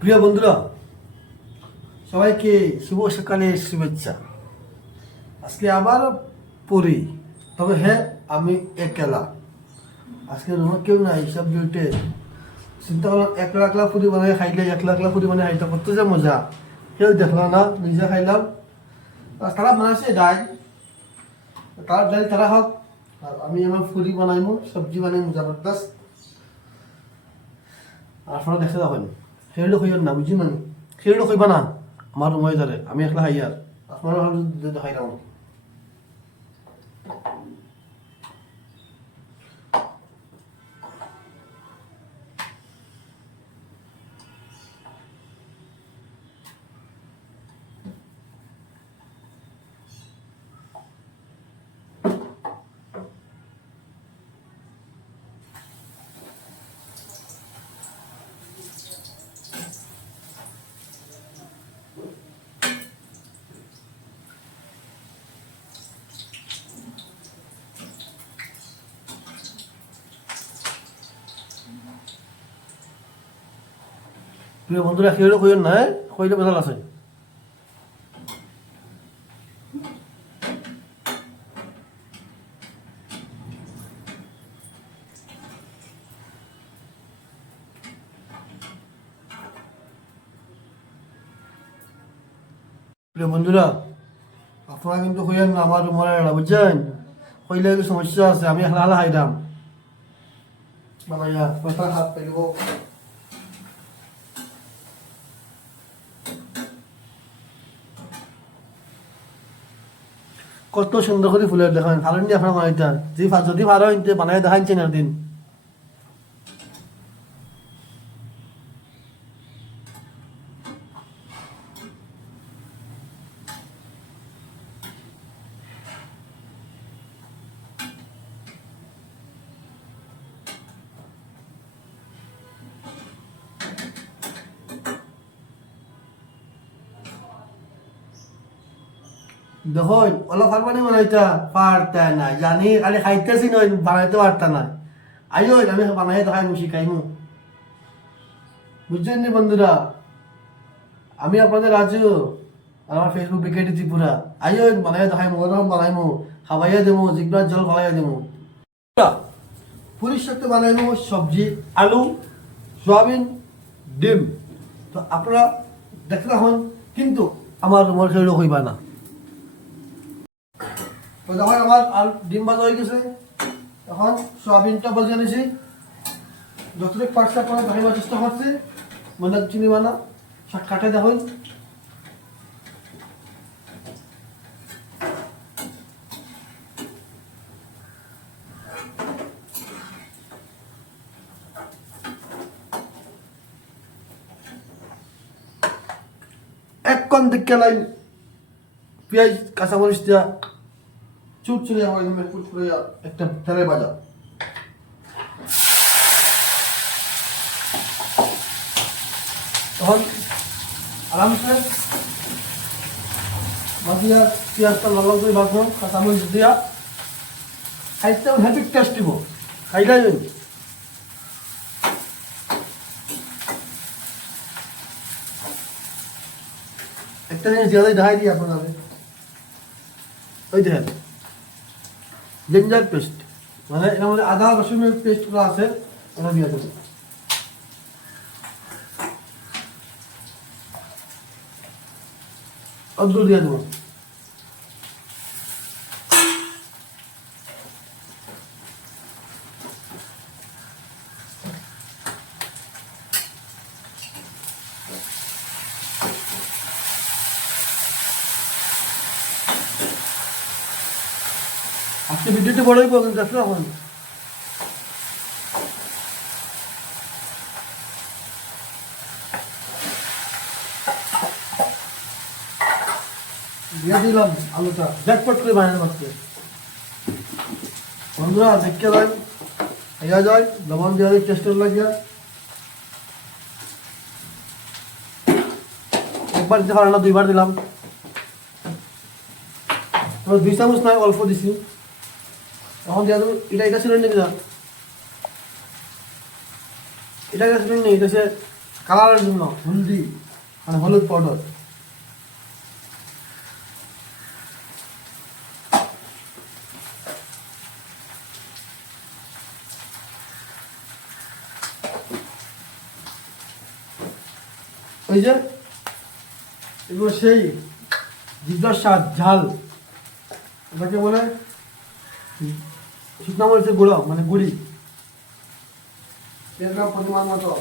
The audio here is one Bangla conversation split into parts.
প্রিয় বন্ধুরা, সবাইকে শুভ সকালের শুভেচ্ছা। আজকে আবার পড়ি তবে হ্যাঁ আমি একলা। আজকে রুমে কেউ নাই, সব জুটে চিন্তা করলাম একলা একলা পুরি বানাই খাইলে, একলা একলা পুরি বানাই খাইতে কত যে মজা। কেউ দেখল না, নিজে খাইলাম। তারা বানাইছে ডাল তার ডাল তারা হোক আর আমি আমার ফুরি বানাইমু, সবজি বানাইমু, জবরদস্ত। আপনারা দেখতে যাবেন। সেগুলো হইয়ার না বুঝি মানে সেগুলো হইবা না আমার রুমাই ধরে আমি একলা হাইয়ার আপনারা দেখাই প্রিয় বন্ধুরা সেগুলো কইবেন না? কইলে বেজাল আছে বন্ধুরা আপনারা কিন্তু কইয়েন না আমার এড়া বুঝছেন কইলে সমস্যা আছে, আমি একলা একলা বানাইয়া কথা হাত পেলব কত সুন্দর করে ফুলের দেখান ভালো নি আপনার বানাইতা যদি যদি ভালো হইতে বানাই দেখান চেনার দেখুন, অলপ ফারমানি বানাইতা পারতা না জানি, খালি খাইতেছি নয় বানাইতে পারতা না আইও আমি বানাই মুশি খাইমু বুঝছেন নি বন্ধুরা? আমি আপনাদের রাজু আমার ফেসবুক বিকেটে ত্রিপুরা আইও বানাই দেখাইমু ওরকম বানাইমু খাবাইয়া দেবো জিগবার জল ফলাইয়া দেবো পুলিশ সাথে বানাইমু সবজি আলু সোয়াবিন ডিম। তো আপনারা দেখতে হন কিন্তু আমার রুমের খেয়ে না। তো যখন আমার আর ডিম ভাজা হয়ে গেছে, তখন সোয়াবিনটা বলছে নিছি। যতটুকু পারছে আপনারা দেখাইবার চেষ্টা করছে। মনে চিনি বানা শাক কাটে দেখুন। এক কন দিকে লাইন পেঁয়াজ, কাঁচামরিচ দেওয়া চুপ চলে যাওয়া একদম ফুট করে একটা তেলে ভাজা তখন আরামসে ভাজিয়া পেঁয়াজটা লাল করে ভাজবো দিয়া। খাইতে টেস্ট দিব খাইলে একটা জিনিস দেখাই দিই আপনাদের। ওই দেখেন। জিঞ্জার পেস্ট মানে এর মধ্যে আদা রসুনের পেস্ট করা আছে ওটা দিয়ে দেবো। অদ্দুর দিয়ে দেবো। আজকে ভিডিওটি বড়ই পাবেন দেখতে এখন দিয়ে দিলাম আলুটা। ব্যাকপট করে বানিয়ে মারতে বন্ধুরা, দেখতে পাই ইয়া যায়, লবণ দিয়ে দিই টেস্টের লাগিয়া। একবার দিতে পারে না, দুইবার দিলাম। দুই চামচ নয়, অল্প দিছি। এখন দিয়া দেবো এটা এটা ছিল নিবি না। এটা ছিল নেই এটা হচ্ছে কালারের জন্য। হলদি মানে হলুদ পাউডার ওই যে? এগুলো সেই স্বাদ ঝাল। এটাকে বলে শুকনো মরিচের গুঁড়ো মানে গুড়ি। এর নাম পরিমাণ মতো।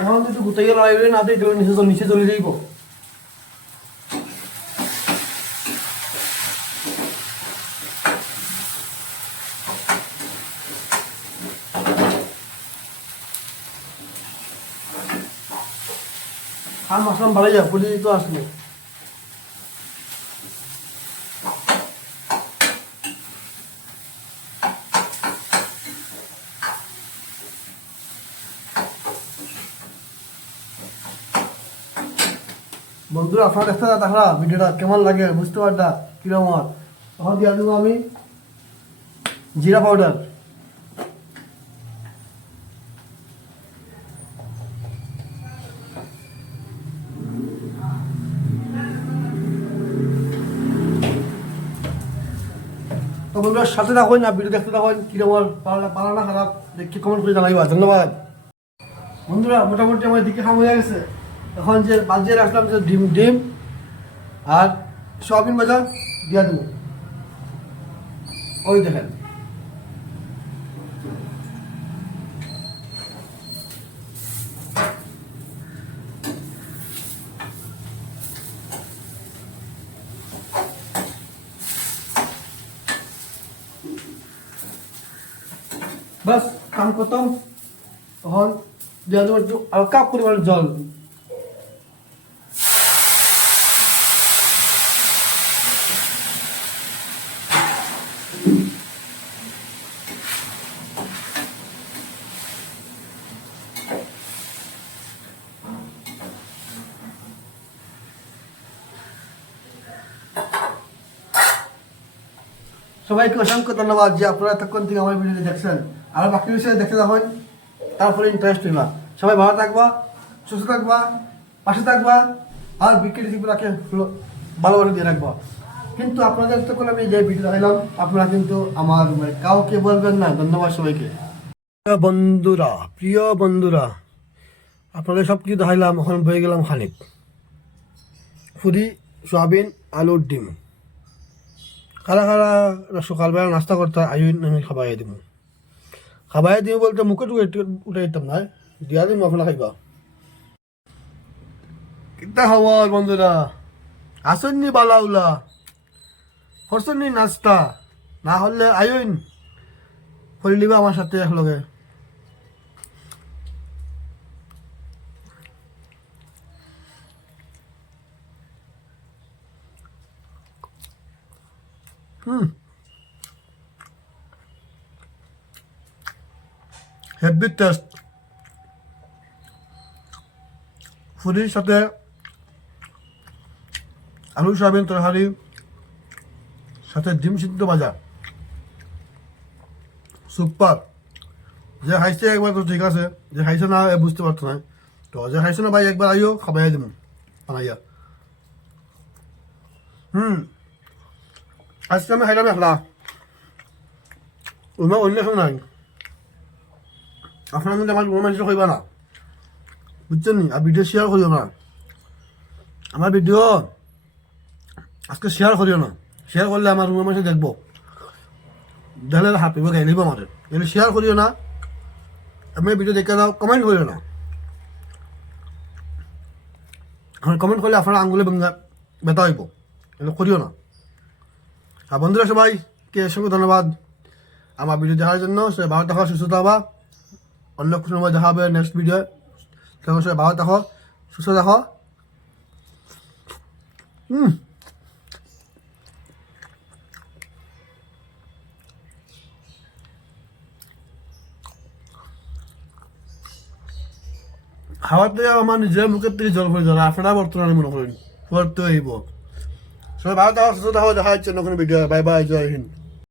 এখন যদি গোটাই লড়াই না তাহলে নিচে নিচে চলে যাইব। খান মাসলাম ভালো যা পুলি তো আসলে বন্ধুরা, আপনার দেখতে দেখা ভিডিওটা কেমন লাগে, বুঝতে পারটা কীরকম আর তখন দিয়ে দেবো আমি জিরা পাউডার তো বন্ধুরা, সাথে থাকুন না ভিডিও দেখতে থাকুন কীরকম আর পালা পালা না, খারাপ, দেখে কমেন্ট করে জানাইবা। ধন্যবাদ। বন্ধুরা, মোটামুটি আমার দিকে খাম হয়ে গেছে। এখন যে বাজিয়ে রাখলাম যে ডিম ডিম আর সয়াবিন ভাজা দিয়ে দেবো। ওই দেখেন। বাস, কাম করতাম তখন দিয়ে দেবো একটু হালকা পরিমাণের জল। সবাইকে অসংখ্য ধন্যবাদ যে আপনারা এতক্ষণ থেকে আমার ভিডিওটি দেখছেন। আর বাকি বিষয়ে দেখতে থাকুন, তারপরে ইন্টারেস্ট হইবা সবাই ভালো থাকবা, সুস্থ থাকবা, পাশে থাকবা, আর বিক্রি টিপুরাকে ভালোভাবে দিয়ে রাখবা। কিন্তু আপনাদের তখন আমি যে ভিডিও দেখাইলাম, আপনারা কিন্তু আমার মানে কাউকে বলবেন না। ধন্যবাদ সবাইকে। বন্ধুরা, প্রিয় বন্ধুরা, আপনাদের সব কিছু দেখাইলাম, এখন বয়ে গেলাম খানিক ফুরি, সয়াবিন, আলুর ডিম। খারা খারা সকালবেলা নাস্তা করতে আইন আমি খাবাই দিব খাবাই দিব বলতে মুখে টুকে উঠে দিতাম না, দিয়া দিম আপনার খাইবা। কিতা খবর বন্ধুরা? উলা? হরসননি নাস্তা? না হলে আইন করে দিবা আমার সাথে একলগে। হুম হেভি টেস্ট ফুরির সাথে আলু সয়াবিন তরকারি সাথে ডিম সিদ্ধ ভাজা সুপার যে খাইছে একবার তো ঠিক আছে যে খাইছে না বুঝতে পারতো না তো যে খাইছে না ভাই একবার আইও খাবাই দিব বানাইয়া হুম আজকে আমি খাইলাম একলা অন্য অন্য কেউ নাই আপনারা কিন্তু আমার কোনো মানুষের কইবা না বুঝছেন নি আর ভিডিও শেয়ার করিও না আমার ভিডিও আজকে শেয়ার করিও না শেয়ার করলে আমার রুমের মানুষ দেখব দেখলে হাঁপিব গাই নিব আমাদের কিন্তু শেয়ার করিও না আমি ভিডিও দেখে দাও কমেন্ট করিও না এখন কমেন্ট করলে আপনারা আঙ্গুলে ব্যথা হইব কিন্তু করিও না আর বন্ধুরা সবাই, কে সঙ্গে ধন্যবাদ। আমার ভিডিও দেখার জন্য সে ভালো থাকো, সুস্থ থাকবা। অন্য কোনো সময় দেখা হবে নেক্সট ভিডিও তখন সবাই ভালো থাকো, সুস্থ থাকো। হুম খাওয়ার থেকে আমার নিজের মুখের থেকে জল পড়ে যাবে, আপনারা বর্তমানে মনে করেন। পড়তে হইব। সবাই ভালো থাকো সুস্থ থাকো দেখা হচ্ছে কোনো ভিডিও বাই বাই জয় হিন্দ।